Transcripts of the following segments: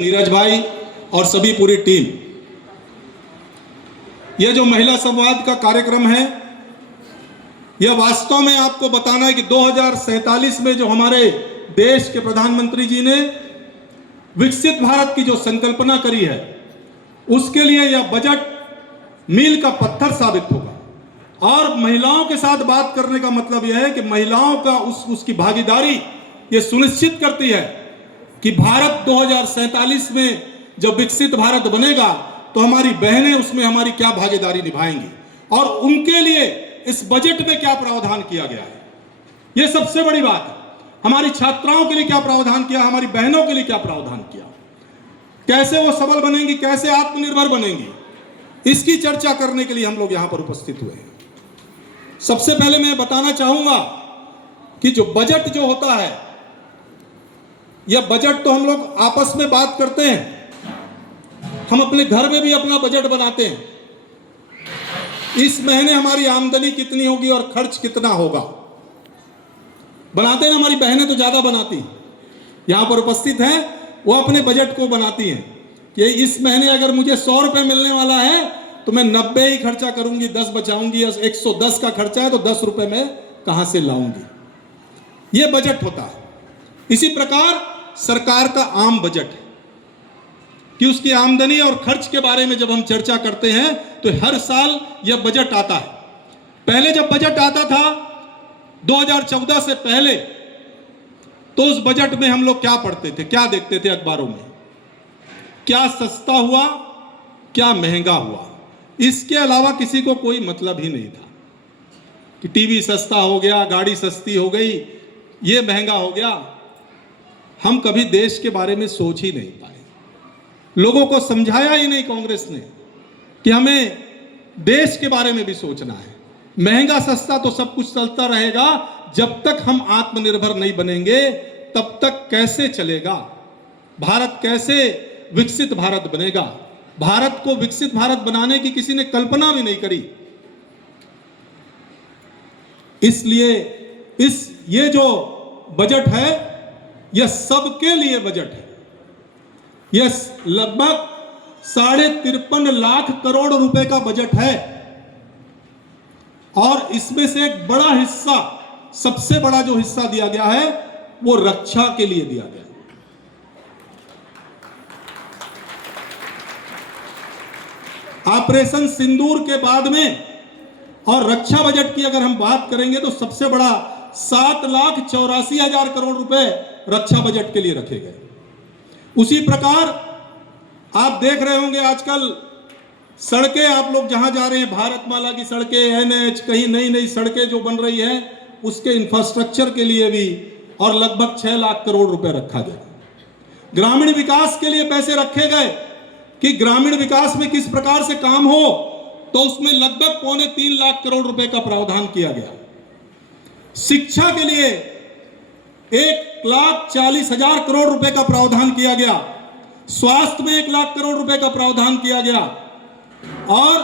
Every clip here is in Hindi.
नीरज भाई और सभी पूरी टीम, यह जो महिला संवाद का कार्यक्रम है, यह वास्तव में आपको बताना है कि 2047 में जो हमारे देश के प्रधानमंत्री जी ने विकसित भारत की जो संकल्पना करी है, उसके लिए यह बजट मील का पत्थर साबित होगा। और महिलाओं के साथ बात करने का मतलब यह है कि महिलाओं का उसकी भागीदारी यह सुनिश्चित करती है कि भारत 2047 में जब विकसित भारत बनेगा तो हमारी बहनें उसमें हमारी क्या भागीदारी निभाएंगी और उनके लिए इस बजट में क्या प्रावधान किया गया है, यह सबसे बड़ी बात है। हमारी छात्राओं के लिए क्या प्रावधान किया, हमारी बहनों के लिए क्या प्रावधान किया, कैसे वो सबल बनेंगी, कैसे आत्मनिर्भर बनेंगी, इसकी चर्चा करने के लिए हम लोग यहां पर उपस्थित हुए हैं। सबसे पहले मैं बताना चाहूंगा कि जो बजट जो होता है, यह बजट तो हम लोग आपस में बात करते हैं, हम अपने घर में भी अपना बजट बनाते हैं। इस महीने हमारी आमदनी कितनी होगी और खर्च कितना होगा, बनाते हैं। हमारी बहनें तो ज्यादा बनाती हैं, यहां पर उपस्थित हैं, वो अपने बजट को बनाती हैं कि इस महीने अगर मुझे 100 रुपए मिलने वाला है तो मैं 90 ही खर्चा करूंगी, 10 बचाऊंगी। 110 का खर्चा है तो 10 रुपए मैं कहां से लाऊंगी, यह बजट होता है। इसी प्रकार सरकार का आम बजट है कि उसकी आमदनी और खर्च के बारे में जब हम चर्चा करते हैं तो हर साल यह बजट आता है। पहले जब बजट आता था 2014 से पहले, तो उस बजट में हम लोग क्या पढ़ते थे, क्या देखते थे अखबारों में, क्या सस्ता हुआ, क्या महंगा हुआ, इसके अलावा किसी को कोई मतलब ही नहीं था कि टीवी सस्ता हो गया, गाड़ी सस्ती हो गई, ये महंगा हो गया। हम कभी देश के बारे में सोच ही नहीं पाए, लोगों को समझाया ही नहीं कांग्रेस ने कि हमें देश के बारे में भी सोचना है। महंगा सस्ता तो सब कुछ चलता रहेगा, जब तक हम आत्मनिर्भर नहीं बनेंगे तब तक कैसे चलेगा भारत, कैसे विकसित भारत बनेगा। भारत को विकसित भारत बनाने की किसी ने कल्पना भी नहीं करी। इसलिए ये जो बजट है यह सबके लिए बजट है। यह लगभग 53.5 लाख करोड़ रुपए का बजट है और इसमें से एक बड़ा हिस्सा, सबसे बड़ा जो हिस्सा दिया गया है वो रक्षा के लिए दिया गया है। ऑपरेशन सिंदूर के बाद में और रक्षा बजट की अगर हम बात करेंगे तो सबसे बड़ा 7,84,000 करोड़ रुपए रक्षा बजट के लिए रखे गए। उसी प्रकार आप देख रहे होंगे आजकल सड़कें, आप लोग जहां जा रहे हैं, भारतमाला की सड़कें, NH, कहीं नई नई सड़कें जो बन रही है, उसके इंफ्रास्ट्रक्चर के लिए भी और लगभग 6 लाख करोड़ रुपए रखा गया। ग्रामीण विकास के लिए पैसे रखे गए कि ग्रामीण विकास में किस प्रकार से काम हो, तो उसमें लगभग 3.25 लाख करोड़ रुपए का प्रावधान किया गया। शिक्षा के लिए 1,40,000 करोड़ रुपए का प्रावधान किया गया। स्वास्थ्य में 1 लाख करोड़ रुपए का प्रावधान किया गया और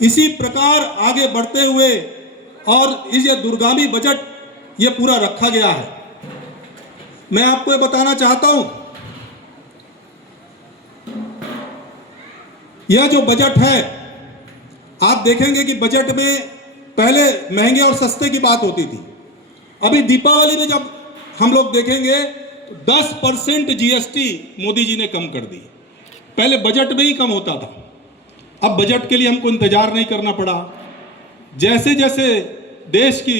इसी प्रकार आगे बढ़ते हुए और ये दूरगामी बजट ये पूरा रखा गया है। मैं आपको ये बताना चाहता हूं, यह जो बजट है, आप देखेंगे कि बजट में पहले महंगे और सस्ते की बात होती थी। अभी दीपावली में जब हम लोग देखेंगे तो 10% GST मोदी जी ने कम कर दी। पहले बजट में ही कम होता था, अब बजट के लिए हमको इंतजार नहीं करना पड़ा। जैसे जैसे देश की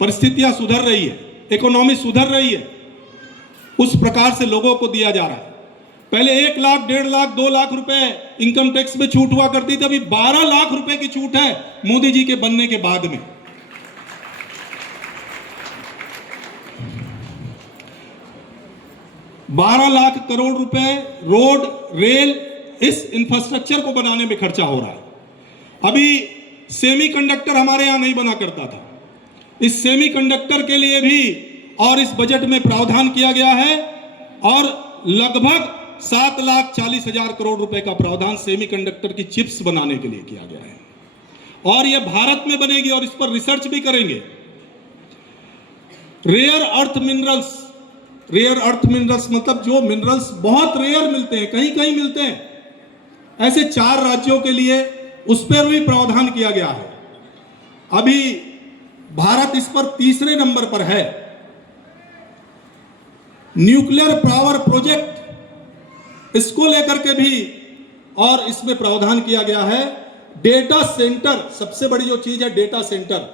परिस्थितियां सुधर रही है, इकोनॉमी सुधर रही है, उस प्रकार से लोगों को दिया जा रहा है। पहले 1 लाख, 1.5 लाख, 2 लाख रुपए इनकम टैक्स में छूट हुआ करती थी, अभी 12 लाख रुपए की छूट है मोदी जी के बनने के बाद में। ₹12 लाख करोड़ रुपए रोड, रेल, इस इंफ्रास्ट्रक्चर को बनाने में खर्चा हो रहा है। अभी सेमीकंडक्टर हमारे यहां नहीं बना करता था, इस सेमीकंडक्टर के लिए भी और इस बजट में प्रावधान किया गया है और लगभग 7,40,000 करोड़ रुपए का प्रावधान सेमीकंडक्टर की चिप्स बनाने के लिए किया गया है और यह भारत में बनेगी और इस पर रिसर्च भी करेंगे। Rare earth minerals, rare earth minerals मतलब जो मिनरल्स बहुत रेयर मिलते हैं, कहीं कहीं मिलते हैं, ऐसे 4 राज्यों के लिए उस पर भी प्रावधान किया गया है। अभी भारत इस पर तीसरे नंबर पर है। न्यूक्लियर पावर प्रोजेक्ट, इसको लेकर के भी और इसमें प्रावधान किया गया है। डेटा सेंटर, सबसे बड़ी जो चीज है डेटा सेंटर,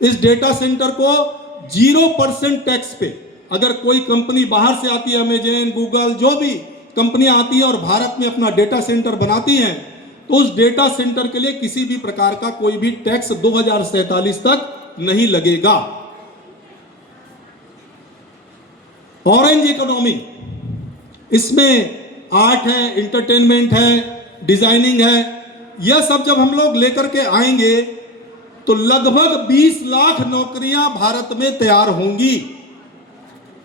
इस डेटा सेंटर को 0% टैक्स पे, अगर कोई कंपनी बाहर से आती है, अमेजन, गूगल, जो भी कंपनियां आती हैं और भारत में अपना डेटा सेंटर बनाती हैं, तो उस डेटा सेंटर के लिए किसी भी प्रकार का कोई भी टैक्स 2047 तक नहीं लगेगा। ऑरेंज इकोनॉमी, इसमें आर्ट है, इंटरटेनमेंट है, डिजाइनिंग है, यह सब जब हम लोग लेकर के आएंगे तो लगभग 20 लाख नौकरियां भारत में तैयार होंगी।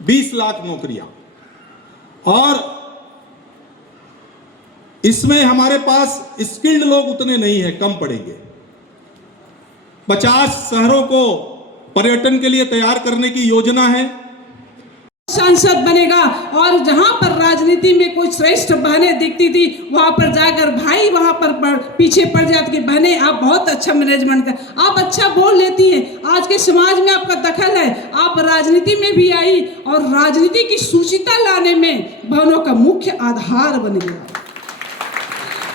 20 लाख नौकरियां। और इसमें हमारे पास स्किल्ड लोग उतने नहीं हैं, कम पड़ेंगे। 50 शहरों को पर्यटन के लिए तैयार करने की योजना है। सांसद बनेगा और जहां पर राजनीति में कोई श्रेष्ठ बहनें दिखती थी, वहां पर जाकर भाई वहां पर पीछे पड़ जाते कि बहनें आप बहुत अच्छा मैनेजमेंट कर, आप अच्छा बोल लेती हैं, आज के समाज में आपका दखल है, आप राजनीति में भी आई और राजनीति की सूचिता लाने में बहनों का मुख्य आधार बन गया।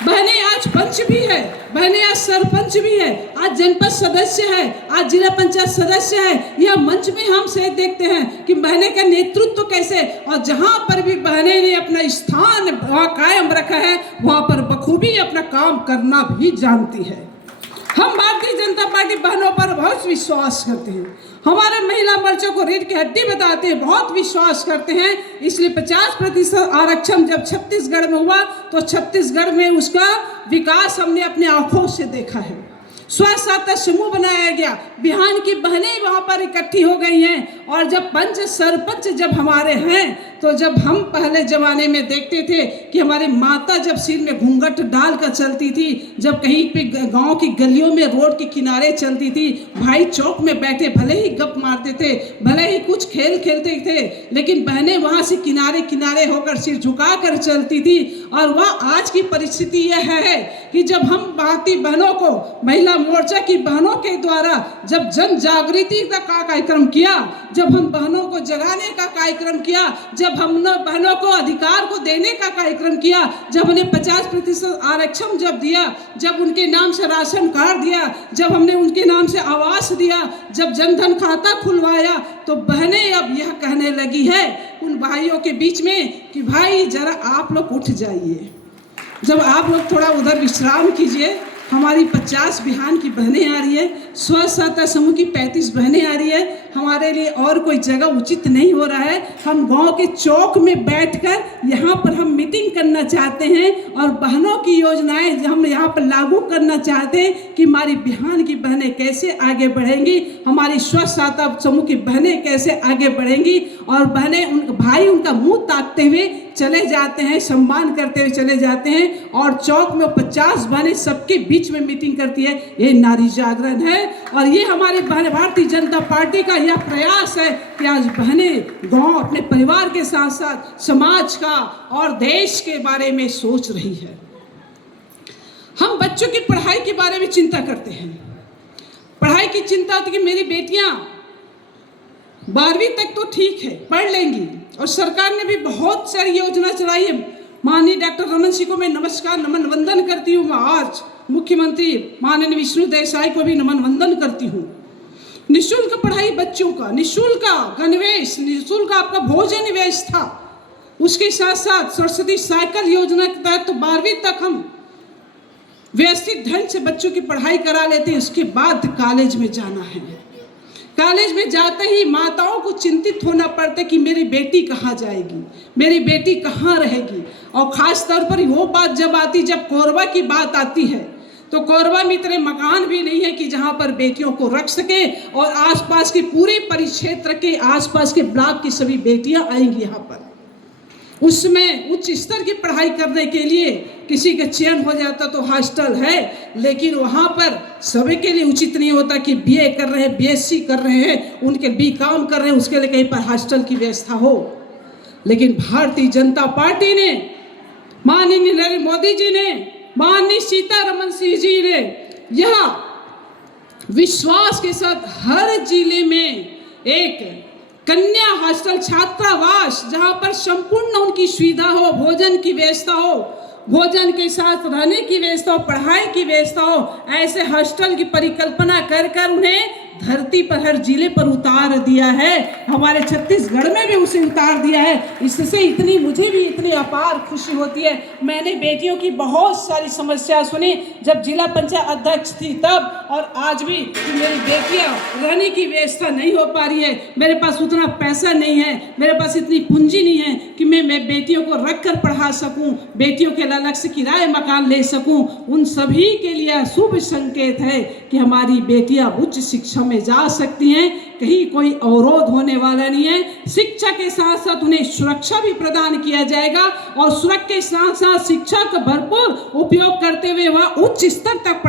बहनें आज पंच भी है, बहनें आज सरपंच भी है, आज जनपद सदस्य है, आज जिला पंचायत सदस्य है। यह मंच में हम से देखते हैं कि बहनें का नेतृत्व कैसे, और जहां पर भी बहनें ने अपना स्थान वहां कायम रखा है, वहां पर बखूबी अपना काम करना भी जानती है। हम भारतीय जनता पार्टी बहनों पर बहुत विश्वास करते हैं, हमारे महिला मोर्चा को रीढ़ की हड्डी बताते हैं, बहुत विश्वास करते हैं। इसलिए 50% आरक्षण जब छत्तीसगढ़ में हुआ तो छत्तीसगढ़ में उसका विकास हमने अपने आंखों से देखा है। स्वसहायता समूह बनाया गया, बिहान की बहनें वहां पर इकट्ठी हो गई हैं। और जब पंच सरपंच जब हमारे हैं, तो जब हम पहले जमाने में देखते थे कि हमारी माता जब सिर में घूंघट डालकर चलती थी, जब कहीं पे गांव की गलियों में रोड के किनारे चलती थी, भाई चौक में बैठे भले ही गप मारते थे, भले ही कुछ खेल खेलते थे, लेकिन बहनें वहां से किनारे किनारे होकर सिर झुकाकर चलती थी। और वह आज की परिस्थिति यह है कि जब हम भारतीय बहनों को, महिला मोर्चा की बहनों के द्वारा जब जन जागृति का कार्यक्रम किया, जब हम बहनों को जगाने का कार्यक्रम किया, जब हमने बहनों को अधिकार को देने का कार्यक्रम किया, जब उन्हें 50% आरक्षण जब दिया, जब उनके नाम से राशन कार्ड दिया, जब हमने उनके नाम से आवास दिया, जब जनधन खाता खुलवाया, तो बहनें अब यह कहने लगी है उन भाइयों के बीच में कि भाई जरा आप लोग उठ जाइए, जब आप लोग थोड़ा उधर विश्राम कीजिए। हमारी 50 बिहान की बहनें आ रही है, स्वसहायता समूह की 35 बहनें आ रही है, हमारे लिए और कोई जगह उचित नहीं हो रहा है। हम गांव के चौक में बैठकर यहाँ पर हम मीटिंग करना चाहते हैं और बहनों की योजनाएं हम यहाँ पर लागू करना चाहते हैं कि हमारी बिहान की बहनें कैसे आगे बढ़ेंगी, हमारी स्वसहायता समूह की बहनें कैसे आगे बढ़ेंगी। और बहनें उन भाई उनका मुँह ताकते हुए चले जाते हैं, सम्मान करते हुए चले जाते हैं, और चौक में 50 बहनें सबके बीच में मीटिंग करती है। ये नारी जागरण है और ये हमारे भारतीय जनता पार्टी का यह प्रयास है कि आज बहनें गांव अपने परिवार के साथ साथ समाज का और देश के बारे में सोच रही है। हम बच्चों की पढ़ाई के बारे में चिंता करते हैं, पढ़ाई की चिंता होती है कि मेरी बेटियां 12वीं तक तो ठीक है पढ़ लेंगी, और सरकार ने भी बहुत सारी योजना चलाई है। माननीय डॉक्टर रमन सिंह को मैं नमस्कार नमन वंदन करती हूँ, आज मुख्यमंत्री माननीय विष्णु देसाई को भी नमन वंदन करती हूँ। निःशुल्क पढ़ाई बच्चों का, निःशुल्क गणवेश, निःशुल्क आपका भोजन व्यवस्था, उसके साथ साथ सरस्वती साइकिल योजना के तहत तो 12वीं तक हम व्यवस्थित ढंग से बच्चों की पढ़ाई करा लेते हैं। उसके बाद कॉलेज में जाना है, कॉलेज में जाते ही माताओं को चिंतित होना पड़ता है कि मेरी बेटी कहाँ जाएगी, मेरी बेटी कहाँ रहेगी। और ख़ास तौर पर वो बात जब आती, जब कोरबा की बात आती है, तो कोरबा में इतने मकान भी नहीं है कि जहाँ पर बेटियों को रख सके, और आसपास के पूरे परिक्षेत्र के आसपास के ब्लॉक की सभी बेटियाँ आएंगी यहाँ पर। उसमें उच्च स्तर की पढ़ाई करने के लिए किसी का चयन हो जाता तो हॉस्टल है, लेकिन वहाँ पर सभी के लिए उचित नहीं होता कि बीए कर रहे हैं, बीएससी कर रहे हैं, उनके बीकॉम कर रहे हैं, उसके लिए कहीं पर हॉस्टल की व्यवस्था हो। लेकिन भारतीय जनता पार्टी ने, माननीय नरेंद्र मोदी जी ने, माननीय सीतारमन सिंह जी ने यह विश्वास के साथ हर जिले में एक कन्या हॉस्टल छात्रावास, जहां पर संपूर्ण उनकी सुविधा हो, भोजन की व्यवस्था हो, भोजन के साथ रहने की व्यवस्था हो, पढ़ाई की व्यवस्था हो, ऐसे हॉस्टल की परिकल्पना कर कर उन्हें धरती पर हर जिले पर उतार दिया है। हमारे छत्तीसगढ़ में भी उसे उतार दिया है। इससे मुझे भी इतनी अपार खुशी होती है। मैंने बेटियों की बहुत सारी समस्या सुनी जब जिला पंचायत अध्यक्ष थी तब, और आज भी कि मेरी बेटियां रहने की व्यवस्था नहीं हो पा रही है, मेरे पास उतना पैसा नहीं है, मेरे पास इतनी पूंजी नहीं है कि मैं बेटियों को रख कर पढ़ा सकूं, बेटियों के अलग से किराए मकान ले सकूं। उन सभी के लिए शुभ संकेत है कि हमारी बेटियां उच्च शिक्षा में जा सकती हैं, कहीं कोई अवरोध होने वाला नहीं है। शिक्षा के साथ साथ उन्हें सुरक्षा भी प्रदान किया जाएगा और सुरक्षा के साथ साथ शिक्षा का भरपूर उपयोग करते हुए वह उच्च स्तर तक